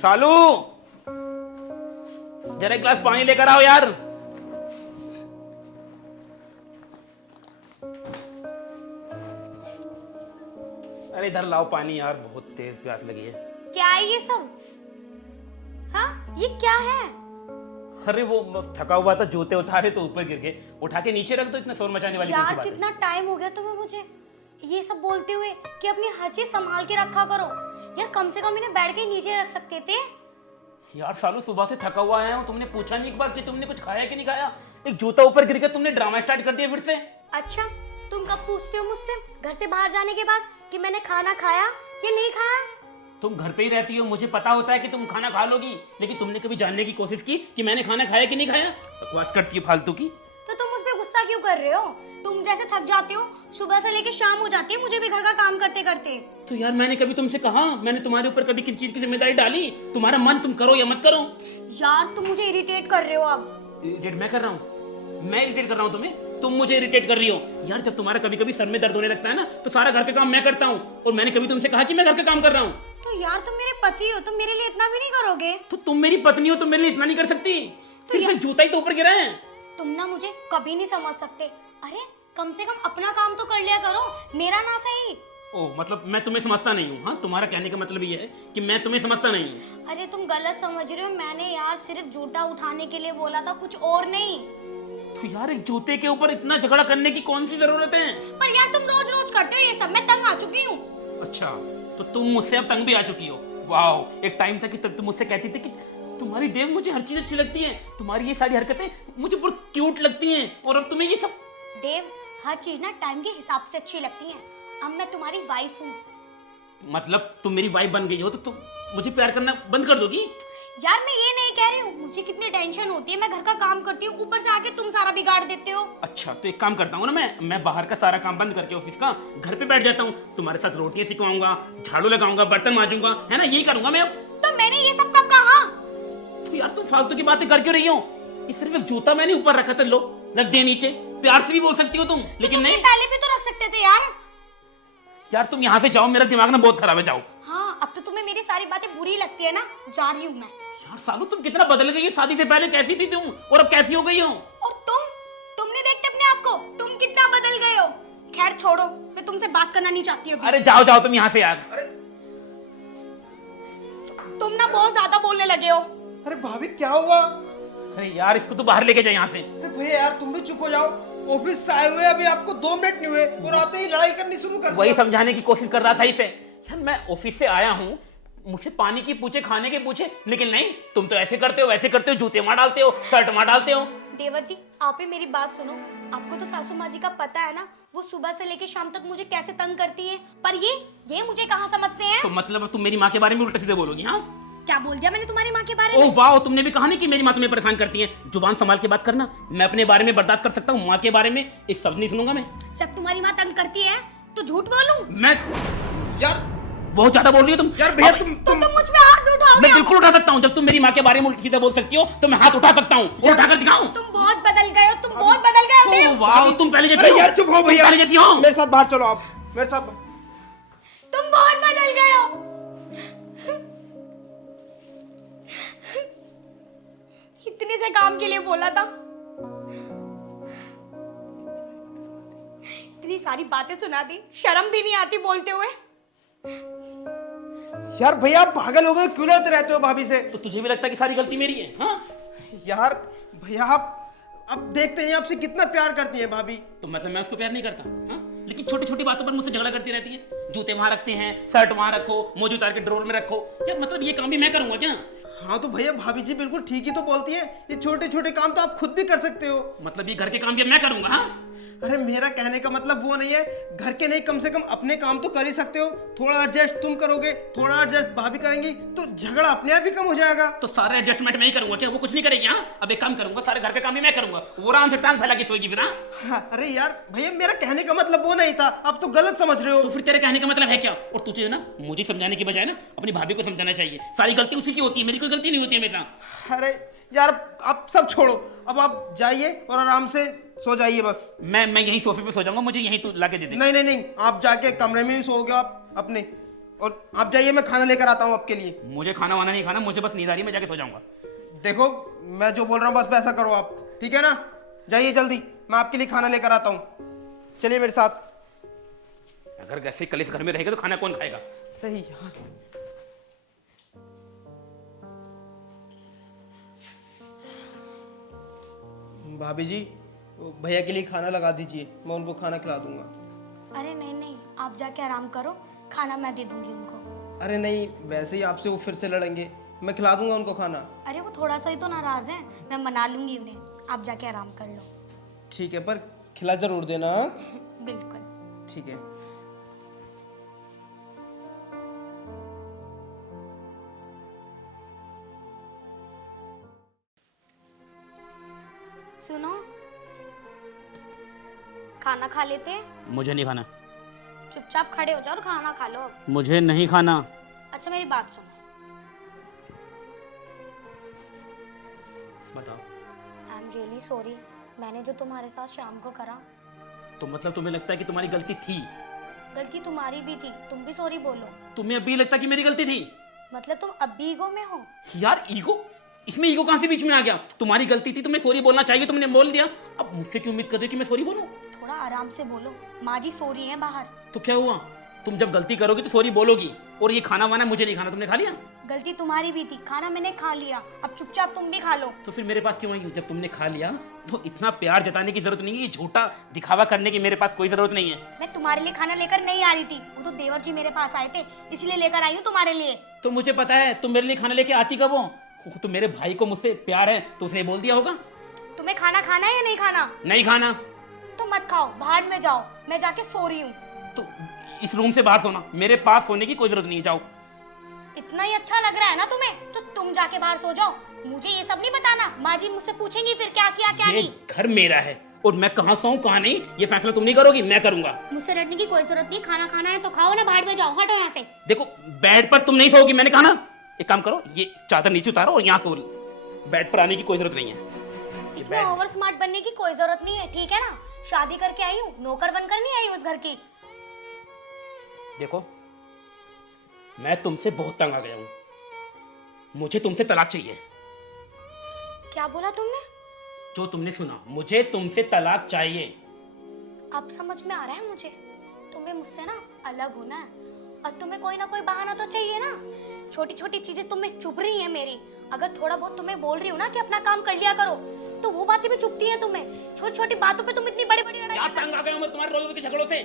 शालू, जरा एक गिलास पानी लेकर आओ यार। अरे इधर लाओ पानी यार, बहुत तेज प्यास लगी है। क्या है ये सब? हाँ, ये क्या है? अरे वो थका हुआ था, जूते उतारे तो ऊपर गिर गए, उठा के नीचे रख दो। इतना शोर मचाने वाली कौन सी यार बात है? कितना टाइम हो गया तुम्हें मुझे ये सब बोलते हुए कि अपनी हर चीज संभाल के रखा करो। यार कम से कम इन्हें बैठ के नीचे रख सकते थे। यार सालू, सुबह से थका हुआ आया हूँ, तुमने पूछा नहीं एक बार कि तुमने कुछ खाया कि नहीं खाया? एक जूता ऊपर गिर गया, तुमने ड्रामा स्टार्ट कर दिया फिर से। अच्छा, तुम कब पूछते हो मुझसे घर से बाहर जाने के बाद कि मैंने खाना खाया या नहीं खाया? तुम घर पे ही रहती हो, मुझे पता होता है कि तुम खाना खा लोगी, लेकिन तुमने कभी जानने की कोशिश की कि मैंने खाना खाया कि नहीं खाया? बकवास करती है फालतू की। तो तुम मुझ पे गुस्सा क्यों कर रहे हो? तुम जैसे थक जाते हो, सुबह से लेके शाम हो जाती है मुझे भी घर का काम करते करते। तो यार मैंने कभी तुमसे कहा, मैंने तुम्हारे ऊपर कभी किसी चीज की जिम्मेदारी डाली? तुम्हारा मन, तुम करो या मत करो। यार तुम मुझे इरिटेट कर रहे हो अब। इरिटेट मैं कर रहा हूँ? मैं इरिटेट कर रहा हूँ तुम्हें? तुम मुझे इरिटेट कर रही हो। यार जब तुम्हारा कभी कभी सर में दर्द होने लगता है ना, तो सारा घर के काम मैं करता हूँ, और मैंने कभी तुमसे कहा कि मैं घर के काम कर रहा हूँ? तो यार तुम मेरे पति हो, तुम मेरे लिए इतना भी नहीं करोगे? तो तुम मेरी पत्नी हो, तुम मेरे लिए इतना नहीं कर सकती? सिर्फ एक जूता ही तो ऊपर गिरा है। तुम ना मुझे कभी नहीं समझ सकते। अरे कम से कम अपना काम तो कर लिया करो, मेरा ना सही। ओह, मतलब मैं तुम्हें समझता नहीं हूँ? हाँ, तुम्हारा कहने का मतलब ये है कि मैं तुम्हें समझता नहीं हूँ? अरे तुम गलत समझ रहे हो, मैंने यार सिर्फ जूता उठाने के लिए बोला था, कुछ और नहीं। तो यार एक जूते के ऊपर इतना झगड़ा करने की कौन सी जरूरत है? पर यार तुम रोज रोज करते हो ये सब, मैं तंग आ चुकी हूँ। अच्छा, तो तुम मुझसे अब तंग भी आ चुकी हो? वाह, एक टाइम था कि तब तुम मुझसे कहती थी कि तुम्हारी देव मुझे हर चीज अच्छी लगती है, तुम्हारी ये सारी हरकतें मुझे बहुत क्यूट लगती हैं, और अब तुम्हें ये सब। देव, हर चीज ना टाइम के हिसाब से अच्छी लगती है। अब मैं तुम्हारी वाइफ हूँ। मतलब तुम मेरी वाइफ बन गई हो तो तुम मुझे प्यार करना बंद कर दोगी? यार मैं ये नहीं कह रही हूँ, मुझे कितनी टेंशन होती है, मैं घर का काम करती हूँ, ऊपर से आके तुम सारा बिगाड़ देते हो। अच्छा, तो एक काम करता हूँ ना, मैं बाहर का सारा काम बंद करके ऑफिस का घर पे बैठ जाता हूँ, तुम्हारे साथ रोटियां सिखवाऊंगा, झाड़ू लगाऊंगा, बर्तन मांजूंगा, है ना? यही करूंगा मैं अब। तो मैंने ये सब कब कहा? तो यार तुम फालतू की बातें कर क्यों रही हो? ये सिर्फ एक जूता मैंने ऊपर रखा था, लो रख दे नीचे। प्यार से भी बोल सकती हो तुम, लेकिन नहीं। पहले भी तो रख सकते थे यार। यार तुम यहाँ से जाओ, मेरा दिमाग ना बहुत खराब है, जाओ। हाँ, अब तो तुम्हें मेरी सारी बातें बुरी लगती है ना, जा रही हूँ मैं। यार सालू, तुम कितना बदल गई है। शादी से पहले कैसी थी तुम, और अब कैसी हो गई हो? और तुम नहीं देखते अपने आप को, तुम कितना बदल गए हो। खैर छोड़ो, मैं तुमसे बात करना नहीं चाहती अभी। अरे जाओ जाओ तुम यहाँ से यार। तुम ना बहुत ज्यादा बोलने लगे हो। अरे भाभी क्या हुआ? अरे यार इसको तो बाहर लेके जाए यहाँ से। अरे भैया यार तुम भी चुप हो जाओ। ऑफिस से आए हुए अभी आपको 2 मिनट नहीं हुए और आते ही लड़ाई करनी शुरू कर वही दिया। समझाने की कोशिश कर रहा था इसे। यार मैं ऑफिस से आया हूँ, मुझसे पानी की पूछे, खाने के पूछे, लेकिन नहीं, तुम तो ऐसे करते हो, वैसे करते हो, जूते मार डालते हो, शर्ट मार डालते हो। देवर जी, आप ही मेरी बात सुनो। आपको तो सासू माँ जी का पता है ना, वो सुबह से लेके शाम तक मुझे कैसे तंग करती है। पर ये मुझे कहाँ समझते हैं। तो मतलब तुम मेरी माँ के बारे में उल्टे सीधे बोलोगी? हाँ, क्या बोल दिया मैंने तुम्हारी माँ के बारे में? ओह वाह, तुमने भी कहा नहीं कि मेरी माँ तुम्हें परेशान करती है। जुबान संभाल के बात करना। मैं अपने बारे में बर्दाश्त कर सकता हूँ, माँ के बारे में एक शब्द नहीं सुनूंगा मैं। जब तुम्हारी माँ तंग करती है तो झूठ बोलूं? मैं यार बहुत ज्यादा बोल रही हो तुम। यार भैया अब- तुम तो तुम मुझ पे हाथ भी उठाओगे? मैं बिल्कुल उठा सकता हूँ। जब तुम मेरी माँ के बारे में उल्टा सीधा बोल सकती हो तो मैं हाथ उठा सकता हूँ। उठा कर दिखाऊं? तुम बहुत बदल गए हो, तुम बहुत बदल गए हो देव। ओह वाह, तुम पहले जैसी अरे हो। यार चुप हो भैया। तुम पहले जैसी हो। मेरे साथ बाहर चलो, आप मेरे साथ। तुम बहुत बदल गए हो। इतने से काम के लिए बोला था, इतनी सारी बातें सुना दी, शर्म भी नहीं आती बोलते हुए। यार भैया आप पागल हो गए, क्यों लड़ते रहते हो भाभी से? तो तुझे भी लगता है कि सारी गलती मेरी है? हाँ, यार भैया आप अब देखते हैं आपसे कितना प्यार करती है भाभी। तो मतलब मैं उसको प्यार नहीं करता? हाँ, लेकिन छोटी छोटी बातों पर मुझसे झगड़ा करती रहती है। जूते वहां रखते हैं, शर्ट वहां रखो, मोजू उतार के ड्रॉर में रखो। यार मतलब ये काम भी मैं करूंगा क्या? हाँ तो भैया भाभी जी बिल्कुल ठीक ही तो बोलती है, ये छोटे छोटे काम तो आप खुद भी कर सकते हो। मतलब ये घर के काम भी मैं करूंगा? हाँ, अरे मेरा कहने का मतलब वो नहीं है, घर के नहीं कम से कम अपने काम तो कर ही सकते हो। थोड़ा एडजस्ट तुम करोगे, थोड़ा एडजस्ट भाभी करेंगी तो झगड़ा अपने आप ही कम हो जाएगा। तो सारे एडजस्टमेंट मैं ही करूंगा क्या? वो कुछ नहीं करेगी? हाँ, अब एक काम करूंगा, सारे घर का काम भी मैं करूंगा। वो आराम से टांग फैला के सोएगी फिर। हाँ, हाँ, अरे यार भैया मेरा कहने का मतलब वो नहीं था, आप तो गलत समझ रहे हो। तो फिर तेरे कहने का मतलब है क्या? और तुझे ना मुझे समझाने की बजाय ना अपनी भाभी को समझाना चाहिए। सारी गलती उसी की होती है, मेरी कोई गलती नहीं होती हमेशा। अरे यार आप सब छोड़ो, अब आप जाइए और आराम से सो जाइए बस। मैं यहीं सोफे पे सो जाऊंगा, मुझे यहीं तू लाके दे दे। नहीं नहीं नहीं, आप जाके कमरे में ही सोओगे आप अपने। और आप जाइए, मैं खाना लेकर आता हूँ आपके लिए। मुझे खाना वाना नहीं खाना, मुझे बस नींद आ रही है, मैं जाके सो जाऊंगा। देखो, मैं जो बोल रहा हूँ बस वैसा करो आप, ठीक है ना? जाइए जल्दी, मैं आपके लिए खाना लेकर आता हूँ। चलिए मेरे साथ। अगर ऐसे कलेश घर में रहेगा तो खाना कौन खाएगा? अरे यार, भाभी जी, वो भैया के लिए खाना लगा दीजिए, मैं उनको खाना खिला दूंगा। अरे नहीं नहीं, आप जाके आराम करो, खाना मैं दे दूंगी उनको। अरे नहीं, वैसे ही आपसे वो फिर से लड़ेंगे, मैं खिला दूंगा उनको खाना। अरे वो थोड़ा सा ही तो नाराज है, मैं मना लूंगी उन्हें, आप जाके आराम कर लो। ठीक है, पर खिला जरूर देना। हाँ? बिल्कुल। ठीक है। सुनो, खाना खा लेते हैं? मुझे नहीं खाना। चुपचाप खड़े हो जाओ और खाना खा लो। मुझे नहीं खाना। अच्छा मेरी बात सुनो। बताओ। आई एम रियली सॉरी, मैंने जो तुम्हारे साथ शाम को करा। तो मतलब तुम्हें लगता है कि तुम्हारी गलती थी? गलती तुम्हारी भी थी, तुम भी सॉरी बोलो। तुम्हें अभी लगता है कि मेरी गलती थी? मतलब तुम अब भी ईगो में हो? यार ईगो? इसमें ईगो कहां से बीच में आ गया? तुम्हारी गलती थी, तुम्हें सॉरी बोलना चाहिए, तुमने बोल दिया, अब मुझसे क्यों उम्मीद कर रहे हो कि मैं सॉरी बोलूं? थोड़ा आराम से बोलो, माँ जी सॉरी है बाहर। तो क्या हुआ? तुम जब गलती करोगी तो सॉरी बोलोगी। और ये खाना वाना मुझे नहीं खाना, तुमने खा लिया? गलती तुम्हारी भी थी, खाना मैंने खा लिया, अब चुपचाप तुम भी खा लो। तो फिर मेरे पास क्यों आई? जब तुमने खा लिया तो इतना प्यार जताने की जरूरत नहीं है, ये झूठा दिखावा करने की मेरे पास कोई जरूरत नहीं है। मैं तुम्हारे लिए खाना लेकर नहीं आ रही थी, वो तो देवर जी मेरे पास आए थे, इसलिए लेकर आई हूँ तुम्हारे लिए। तो मुझे पता है तुम मेरे लिए खाना लेके आती कब हो। तो मेरे भाई को मुझसे प्यार है तो उसने बोल दिया होगा। तुम्हें खाना खाना है या नहीं खाना? नहीं खाना। तो मत खाओ, बाहर में जाओ, मैं जाके सो रही हूँ। तो इस रूम से बाहर सोना, मेरे पास सोने की कोई जरूरत नहीं है, जाओ। इतना ही अच्छा लग रहा है ना तुम्हें, तो तुम जाके बाहर सो जाओ, मुझे ये सब नहीं बताना, माँ जी मुझसे पूछेंगी फिर क्या किया क्या ये नहीं। घर मेरा है और मैं कहाँ सोऊं कहाँ नहीं, ये फैसला तुम नहीं करोगी, मैं करूंगा। मुझसे लड़ने की कोई जरूरत नहीं, खाना खाना है तो खाओ ना, बाहर में जाओ, हटो यहाँ से। देखो, बेड पर तुम नहीं सोओगी, मैंने कहा ना। एक काम करो, ये चादर नीचे उतारो और यहाँ सो। बेड पर आने की कोई जरूरत नहीं है। इतना ओवर स्मार्ट बनने की कोई जरूरत नहीं है, ठीक है ना? शादी करके आई हूँ, नौकर बनकर नहीं आई हूँ उस घर की। देखो, मैं तुमसे बहुत तंग आ गया हूँ, मुझे तुमसे तलाक चाहिए। क्या बोला तुमने? जो तुमने सुना, मुझे तुमसे तलाक चाहिए। अब समझ में आ रहा है मुझे, तुम्हें मुझसे ना अलग होना है, और तुम्हें कोई ना कोई बहाना तो चाहिए ना। छोटी छोटी चीजें तुम्हें चुभ रही हैं मेरी, अगर थोड़ा बहुत तुम्हें बोल रही हूँ ना कि अपना काम कर लिया करो, तो वो बातें भी चुभती हैं तुम्हें। छोटी छोटी बातों पे तुम इतनी बड़ी बड़ी लड़ाई। यार तंग आ गया हूं मैं तुम्हारे रोज के झगड़ों से,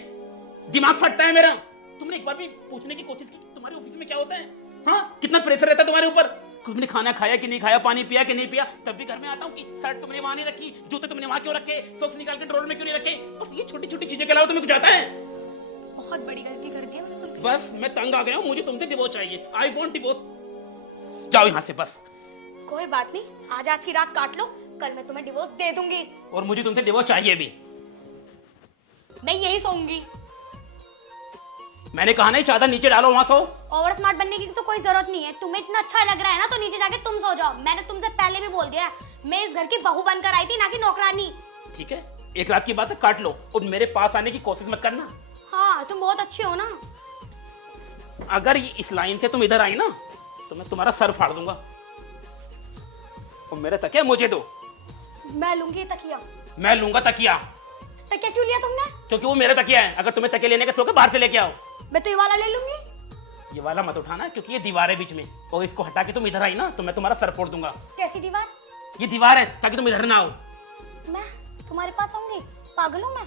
दिमाग फटता है मेरा। तुमने एक बार भी पूछने की कोशिश की तुम्हारे ऑफिस में क्या होता है? हाँ, कितना प्रेशर रहता है तुम्हारे ऊपर। तुमने खाना खाया कि नहीं खाया, पानी पिया कि नहीं पिया, तब भी घर में आता हूँ कि शर्ट तुमने वहां नहीं रखी, जूते तुमने वहां क्यों रखे, सॉक्स निकाल के ड्रॉर में क्यों नहीं रखे। बस ये छोटी छोटी चीजें के अलावा तुम्हें कुछ आता है? बहुत बड़ी गलती कर दी मैंने तुमसे। बस मैं तंग आ गया हूँ, मुझे तुमसे डिवोर्स चाहिए। I want divorce. जाओ यहाँ से बस। कोई बात नहीं, आज की रात काट लो, कल मैं तुम्हें डिवोर्स दे दूंगी। और मुझे तुमसे डिवोर्स चाहिए भी। मैं यही सोऊंगी। मैंने कहा नहीं, चादर नीचे डालो, वहां सो। ओवर स्मार्ट बनने की तो कोई जरूरत नहीं है, तुम्हें इतना अच्छा लग रहा है ना तो नीचे जाके तुम सो जाओ। मैंने तुमसे पहले भी बोल दिया, मैं इस घर की बहू बनकर आई थी, ना कि नौकरानी। ठीक है, एक रात की बात है, काट लो और मेरे पास आने की कोशिश मत करना। हाँ, तुम बहुत अच्छे हो ना। अगर इस लाइन से तुम इधर आई ना तो मैं तुम्हारा सर फाड़ दूंगा। और मेरा तकिया मुझे दो। मैं लूंगी तकिया। मैं लूंगा तकिया। तकिया क्यों लिया तुमने? क्योंकि वो मेरा तकिया है। अगर तुम्हें तकिया लेने का शौक है, बाहर से लेके आओ। मैं तो ये वाला ले लूंगी। ये वाला मत उठाना, क्योंकि ये दीवार है बीच में, और इसको हटा के तुम इधर आई ना तो मैं तुम्हारा सर फोड़ दूंगा। कैसी दीवार? ये दीवार है ताकि तुम इधर ना आओ। मैं तुम्हारे पास आऊंगी? पागल हूँ मैं?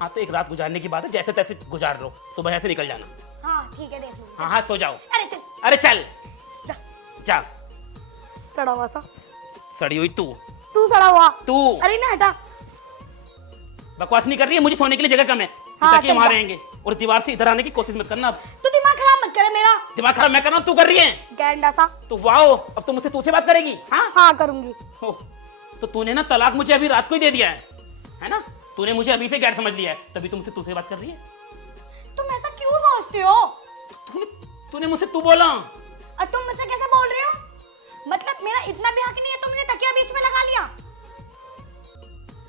हाँ, तो एक रात गुजारने की बात है, जैसे तैसे गुजार लो, सुबह ऐसे निकल जाना। हाँ ठीक है, देख लूंगी। हाँ हाँ, सो जाओ। अरे चल। अरे चल जा। जा। सड़ा हुआ सा। सड़ी हुई तू। तू सड़ा हुआ। तू। अरे ना हटा। बकवास नहीं कर रही है, मुझे सोने के लिए जगह कम है। हाँ, तकिए वहां चल जा। रहेंगे और दीवार से इधर आने की कोशिश मत करना। अब तू दिमाग खराब मत करे मेरा। दिमाग खराब मैं कर रहा हूं, तू कर रही है। गैंडा सा। तो वाओ, अब तो मुझसे तू से बात करेगी? हाँ हाँ करूंगी। हो, तो तूने ना तलाक मुझे अभी रात को ही दे दिया है ना? तूने मुझे अभी से गैर समझ लिया है, तभी तुमसे तू से बात कर रही है। तुम ऐसा क्यों सोचते हो? तूने मुझसे तू बोला और तुम मुझसे कैसे बोल रहे हो? मतलब मेरा इतना भी हक नहीं है तुमने तकिया बीच में लगा लिया?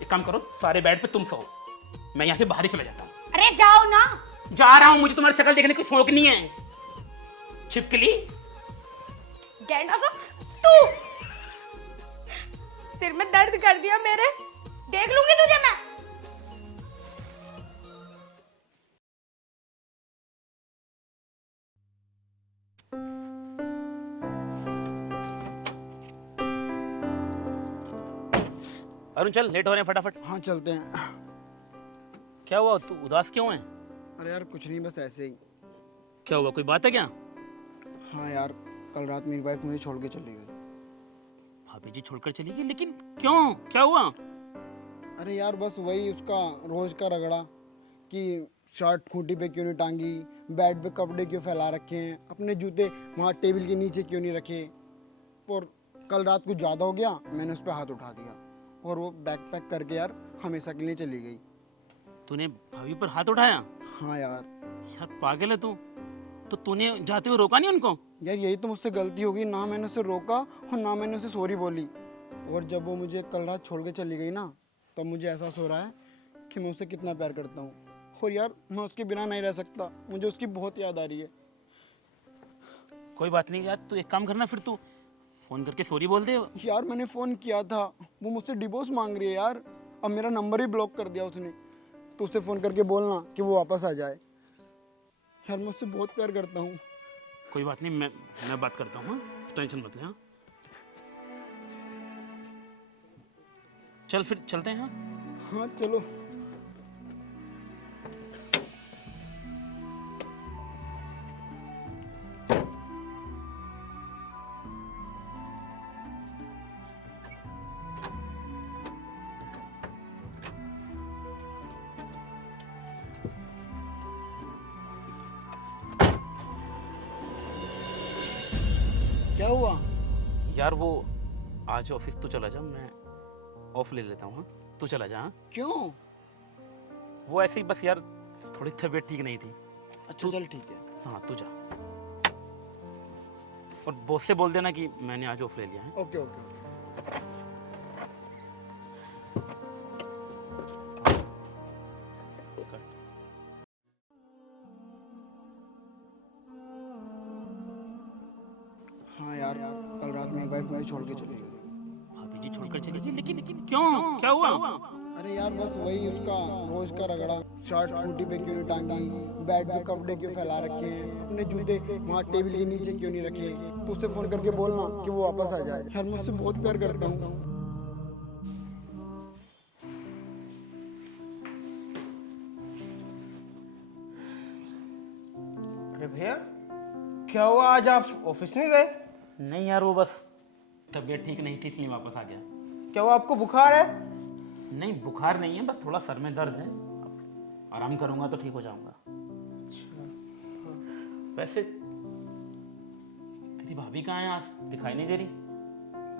एक काम करो, सारे बेड पे तुम सो, मैं यहाँ से बाहर ही चला जाता हूँ। अरे जाओ ना। जा रहा हूँ, मुझे तुम्हारी शक्ल देखने की शौक नहीं है। छिपकली। गैंडा सा तू सिर में दर्द कर दिया मेरे, देख लूंगी तुझे मैं। अरुण चल, लेट हो रहे हैं फटाफट। हाँ चलते हैं। क्या हुआ, तू उदास क्यों है? अरे यार कुछ नहीं, बस ऐसे ही। क्या हुआ, कोई बात है क्या? हाँ यार, कल रात मेरी वाइफ मुझे छोड़ के चली गई। भाभी जी छोड़कर चली गई, लेकिन क्यों, क्या हुआ? अरे यार बस वही उसका रोज का रगड़ा कि शर्ट खूंटी पे क्यों नहीं टांगी, बेड पे कपड़े क्यों फैला रखे हैं, अपने जूते वहाँ टेबल के नीचे क्यों नहीं रखे। और कल रात कुछ ज़्यादा हो गया, मैंने उस पर हाथ उठा दिया और वो बैग पैक करके यार हमेशा के लिए चली गई। तूने भाभी पर हाथ उठाया? हाँ यार। यार पागल है तू, तो तूने जाते हुए रोका नहीं उनको? यार यही तो मुझसे गलती होगी, ना मैंने उसे रोका और ना मैंने उसे सॉरी बोली। और जब वो मुझे कल रात छोड़ के चली गई ना, तब मुझे एहसास हो रहा है कि मैं उसे कितना प्यार करता हूँ। और यार मैं उसके बिना नहीं रह सकता, मुझे उसकी बहुत याद आ रही है। कोई बात नहीं यार, तू एक काम करना, फिर तू फोन करके सॉरी बोल दे। यार मैंने फ़ोन किया था, वो मुझसे डिवोर्स मांग रही है यार। अब मेरा नंबर ही ब्लॉक कर दिया उसने। तो उससे फ़ोन करके बोलना कि वो वापस आ जाए। यार मैं उससे बहुत प्यार करता हूँ। कोई बात नहीं, मैं बात करता हूँ, टेंशन मत ले। हाँ चल फिर चलते हैं। हाँ चलो। क्या हुआ? यार वो आज ऑफिस तू चला जा, मैं ऑफ ले लेता हूँ। हाँ तू चला जा। हाँ क्यों? वो ऐसे ही बस यार, थोड़ी तबीयत ठीक नहीं थी। अच्छा चल ठीक है। हाँ तू जा, और बॉस से बोल देना कि मैंने आज ऑफ ले लिया है। Okay okay. हाँ यार, कल रात मेरी वाइफ मुझे छोड़ के चली गई। भाभी जी छोड़कर चली गई, लेकिन क्यों, क्या हुआ? अरे यार बस वही उसका रोज का रगड़ा, शर्ट खूंटी पे क्यों नहीं टांगी, बेड पे कपड़े क्यों फैला रखे हैं, अपने जूते वहाँ टेबल के नीचे क्यों नहीं रखे। तो उससे फोन करके बोलना कि वो वापस आ जाए। यार मैं उससे बहुत प्यार करता हूँ। अरे भैया, क्या हुआ, आज आप ऑफिस नहीं गए? नहीं यार, वो बस तबीयत ठीक नहीं थी, इसलिए वापस आ गया। क्या हुआ, आपको बुखार है? नहीं बुखार नहीं है, बस थोड़ा सर में दर्द है, अब आराम करूंगा तो ठीक हो जाऊंगा। वैसे तेरी भाभी कहाँ है, आज दिखाई नहीं दे रही?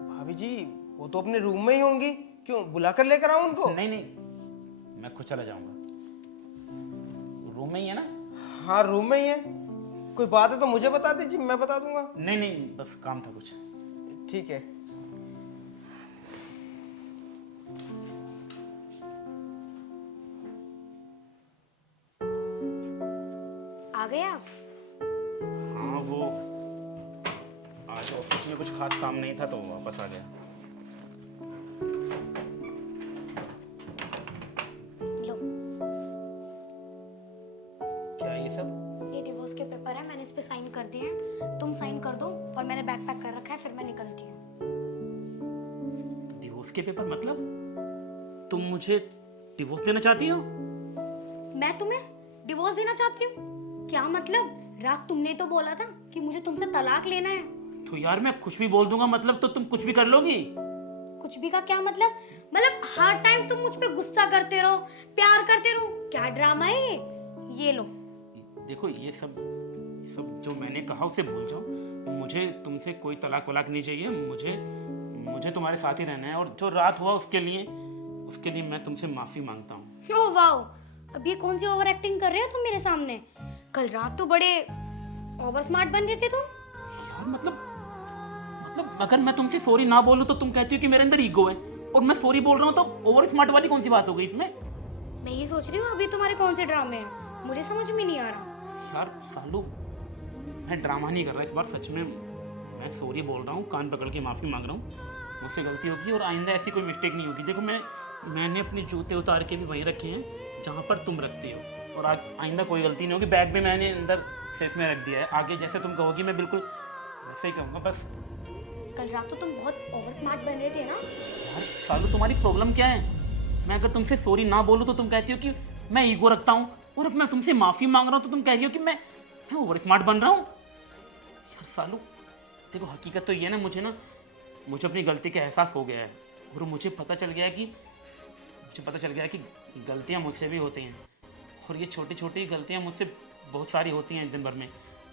भाभी जी वो तो अपने रूम में ही होंगी, क्यों बुला कर लेकर आऊं उनको? नहीं नहीं, मैं खुद चला जाऊंगा, रूम में ही है ना? हाँ रूम में ही है। कोई बात है तो मुझे बता दीजिए, मैं बता दूंगा। नहीं नहीं, बस काम था कुछ। ठीक है। आ गए आप? हाँ वो आज ऑफिस में कुछ खास काम नहीं था तो वापस आ गया। लो, क्या ये सब? ये डिवोर्स के पेपर है, मैंने इस पे साइन कर दिए हैं। तुम साइन कर दो और मैंने बैग पैक कर रखा है, फिर मैं निकलती हूँ। डिवोर्स के पेपर मतलब? तुम मुझे डिवोर्स देना चाहती हो? मैं तुम्हें डिवोर्स देना चाहती हूँ? क्या मतलब? रात तुमने तो बोला था कि मुझे तुमसे तलाक लेना है। तो यार मैं कुछ भी बोल दूंगा, मतलब तो तुम कुछ भी कर लोगी? कुछ भी का क्या मतलब? मतलब हर टाइम तुम मुझ पे गुस्सा करते रहो, प्यार करते रहो, क्या ड्रामा है ये लो। देखो ये सब जो मैंने कहा उसे भूल जाओ। मुझे तुमसे कोई तलाक वलाक नहीं चाहिए, मुझे तुम्हारे साथ ही रहना है, और जो रात हुआ उसके लिए मैं तुमसे माफी मांगता हूँ। ओह वाओ, अब ये कौन सी ओवर एक्टिंग कर रहे हो तुम मेरे सामने? कल रात तो बड़े ओवर स्मार्ट बन रहे थे तुम। यार मतलब अगर मैं तुमसे सॉरी ना बोलूं तो तुम कहती हो कि मेरे अंदर ईगो है, और मैं सॉरी बोल रहा हूँ तो ओवर स्मार्ट वाली कौन सी बात हो गई इसमें? मैं ये सोच रही हूँ अभी तुम्हारे कौन से ड्रामे हैं, मुझे समझ में नहीं आ रहा। यार सालू, मैं ड्रामा नहीं कर रहा इस बार, सच में मैं सॉरी बोल रहा हूँ, कान पकड़ के माफ़ी मांग रहा हूँ। मुझसे गलती होगी और आइंदा ऐसी कोई मिस्टेक नहीं होगी। देखो मैंने अपने जूते उतार के भी वहीं रखे हैं जहाँ पर तुम रखती हो, और आइंदा कोई गलती नहीं होगी। बैग में मैंने अंदर सेफ में रख दिया है, आगे जैसे तुम कहोगी मैं बिल्कुल वैसे ही कहूँगा। बस कल रात तो तुम बहुत ओवर स्मार्ट बन रहे थे ना। यार सालू, तुम्हारी प्रॉब्लम क्या है? मैं अगर तुमसे सॉरी ना बोलूँ तो तुम कहती हो कि मैं ईगो रखता हूँ, और अब मैं तुमसे माफ़ी मांग रहा हूँ तो तुम कह रही हो कि मैं ओवर स्मार्ट बन रहा हूँ। यार सालू देखो, हकीकत तो ये है ना, मुझे अपनी गलती का एहसास हो गया है, और मुझे पता चल गया है कि गलतियाँ मुझसे भी होती हैं, और ये छोटी छोटी गलतियाँ मुझसे बहुत सारी होती हैं दिन भर में।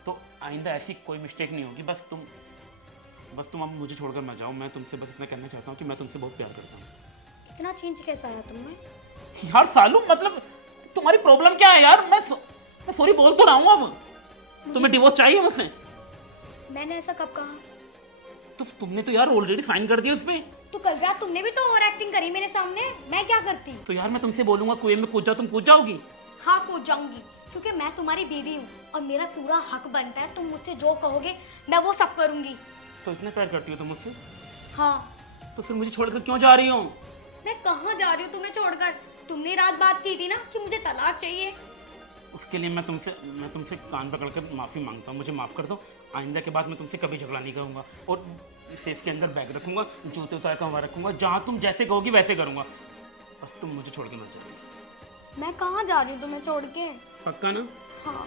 तो आइंदा ऐसी कोई मिस्टेक नहीं होगी। बस तुम अब मुझे छोड़कर मत जाओ। मैं तुमसे बस इतना कहना चाहता हूँ कि मैं तुमसे बहुत प्यार करता हूँ। इतना चेंज कैसा आया तुम में? यार सालू, मतलब तुम्हारी प्रॉब्लम क्या है यार? मैं सॉरी बोल तो रहा हूँ। अब तुम्हें डिवोर्स चाहिए मुझसे? मैंने ऐसा कब कहा? तो तुमने तो यार ऑलरेडी साइन कर दिया उस पे। तो कल रात तुमने भी तो ओवर एक्टिंग करी मेरे सामने। मैं क्या करती? तो यार मैं तुमसे बोलूंगा कुएं में कूद जाओ, तुम कूद जाओगी? हाँ, कूद जाऊंगी, क्योंकि मैं तुम्हारी बीवी हूँ और मेरा पूरा हक बनता है। तुम मुझसे जो कहोगे मैं वो सब करूंगी। तो इतना प्यार करती हो तुम मुझसे? हाँ। तो फिर मुझे छोड़कर क्यों जा रही हो? मैं कहाँ जा रही हूँ तुम्हें छोड़कर? तुमने रात बात की थी ना कि मुझे तलाक चाहिए। उसके लिए मैं तुमसे कान पकड़ कर माफ़ी मांगता हूँ। मुझे माफ़ कर दो। आइंदा के बाद मैं तुमसे कभी झगड़ा नहीं करूँगा, और सेफ के अंदर बैग रखूँगा, जूते उतार कर वहाँ रखूँगा, जहाँ तुम जैसे कहोगी वैसे करूँगा। बस तुम मुझे छोड़ के मत जाओ। मैं कहाँ जा रही हूँ तुम्हें छोड़ के? पक्का ना? हाँ।